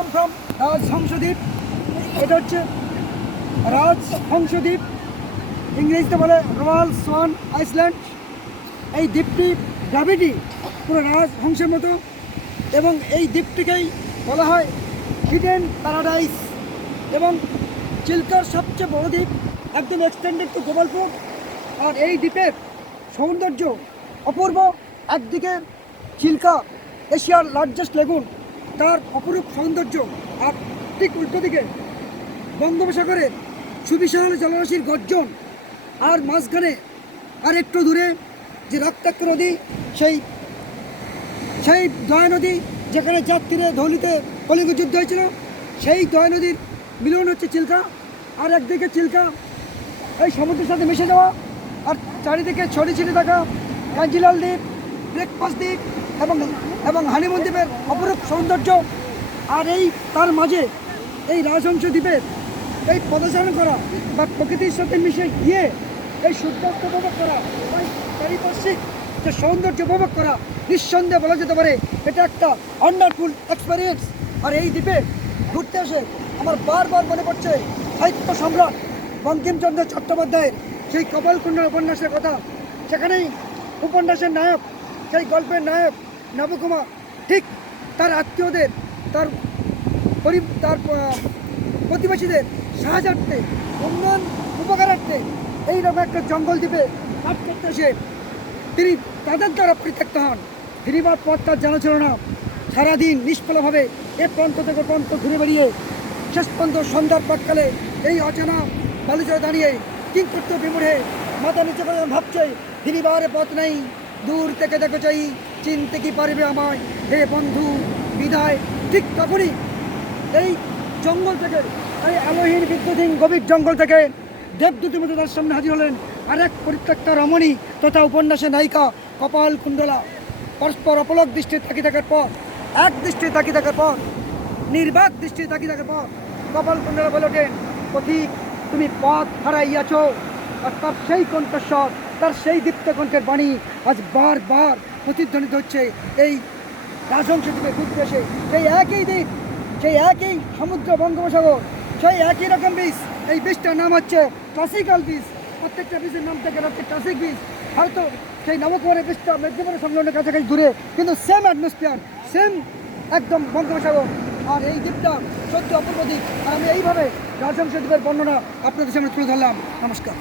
Come from রাজহংসদ্বীপ এটা হচ্ছে রাজহংসদ্বীপ ইংরেজিতে বলে রয়্যাল সোয়ান আইসল্যান্ড। এই দ্বীপটি গ্রাভিটি পুরো রাজ হংসের মতো। এবং এই দ্বীপটিকেই বলা হয় হিডেন প্যারাডাইস। এবং চিল্কার সবচেয়ে বড় দ্বীপ, একদম এক্সটেন্ডেড টু গোপালপুর। আর এই দ্বীপের সৌন্দর্য অপূর্ব। একদিকে চিল্কা, এশিয়ার লার্জেস্ট লেগুন তার অপরূপ সৌন্দর্য আর ঠিক উল্টো দিকে বঙ্গোপসাগরে সুবিশাল জলরাশির গর্জন আর মাঝখানে আর একটু দূরে যে রক্তাক্ত নদী, সেই সেই দয়া নদী যেখানে যার তীরে ধৌলিতে কলিঙ্গ যুদ্ধ হয়েছিল, সেই দয়া নদীর মিলন হচ্ছে চিল্কা আর একদিকে চিল্কা এই সমুদ্রের সাথে মিশে যাওয়া আর চারিদিকে ছড়ি ছিটে থাকা কাঞ্জিলাল দ্বীপ, ব্রেকফাস্ট দ্বীপ এবং এবং হানিমুন দ্বীপের অপরূপ সৌন্দর্য আর এই তার মাঝে এই রাজহংস দ্বীপের এই পদচারণ করা বা প্রকৃতির সাথে মিশে গিয়ে এই সূর্যাস্ত উপভোগ করা পারিপার্শ্বিক যে সৌন্দর্য উপভোগ করা নিঃসন্দেহে বলা যেতে পারে, এটা একটা ওয়ান্ডারফুল এক্সপিরিয়েন্স আর এই দ্বীপে ঘুরতে এসে আমার বারবার মনে পড়ছে সাহিত্য সম্রাট বঙ্কিমচন্দ্র চট্টোপাধ্যায়ের সেই কপালকুণ্ডল উপন্যাসের কথা। সেখানেই উপন্যাসের নায়ক, সেই গল্পের নায়ক নবকুমার, ঠিক তার আত্মীয়দের, তার পরি তার প্রতিবেশীদের সাহায্যার্থে, উন্নয়ন উপকারার্থে এইরকম একটা জঙ্গল দ্বীপে কাজ করতে এসে তিনি তাদের দ্বারা পরিত্যক্ত হন। ফিরিবার পথ তার জানা ছিল না। সারাদিন নিষ্ফলভাবে এ প্রান্ত থেকে প্রান্ত ঘুরে বেরিয়ে শেষ পর্যন্ত সন্ধ্যার প্রাককালে এই অচেনা বালুচরে দাঁড়িয়ে কিং করতে বিমূঢ়ে মাথা নিচে করে ভাবছে, ফিরিবার পথ নেই। দূর থেকে দেখো চাই চিনতে কি পারবে আমায়? হে বন্ধু, বিদায়। ঠিক তখনই এই জঙ্গল থেকে, এই আলোহীন বিদ্যুৎহীন গভীর জঙ্গল থেকে দেবদূতের মতো তার সামনে হাজির হলেন আর এক পরিত্যক্তা রমণী তথা উপন্যাসের নায়িকা কপাল কুণ্ডলা। পরস্পর অপলক দৃষ্টি তাকিয়ে থাকার পর, এক দৃষ্টি তাকিয়ে থাকার পর, নির্বাক দৃষ্টি তাকিয়ে থাকার পর কপাল কুণ্ডলা বলে ওঠেন পথিক, তুমি পথ হারাইয়াছ, আর তার সেই কণ্ঠস্বর, তার সেই দীপ্ত কণ্ঠের বাণী আজ বারবার প্রতিধ্বনিত হচ্ছে এই দ্বীপে ঘুরতে এসে। সেই একই দ্বীপ, সেই একই সমুদ্র বঙ্গোপসাগর, সেই একই রকম বীজ। এই বীজটার নাম হচ্ছে ক্লাসিক্যাল বীজ। প্রত্যেকটা বীজের নাম থেকে হচ্ছে ক্লাসিক বীজ। হয়তো সেই নবকুমারের বীজটা মেদিনীপুরের সংলগ্ন কাছাকাছি দূরে কিন্তু সেম অ্যাটমসফিয়ার সেম একদম বঙ্গোপসাগর। আর এই দ্বীপটা সত্যি অপূর্ব আর আমি এইভাবে রাজহংস দ্বীপের বর্ণনা আপনাদের সামনে তুলে ধরলাম। নমস্কার।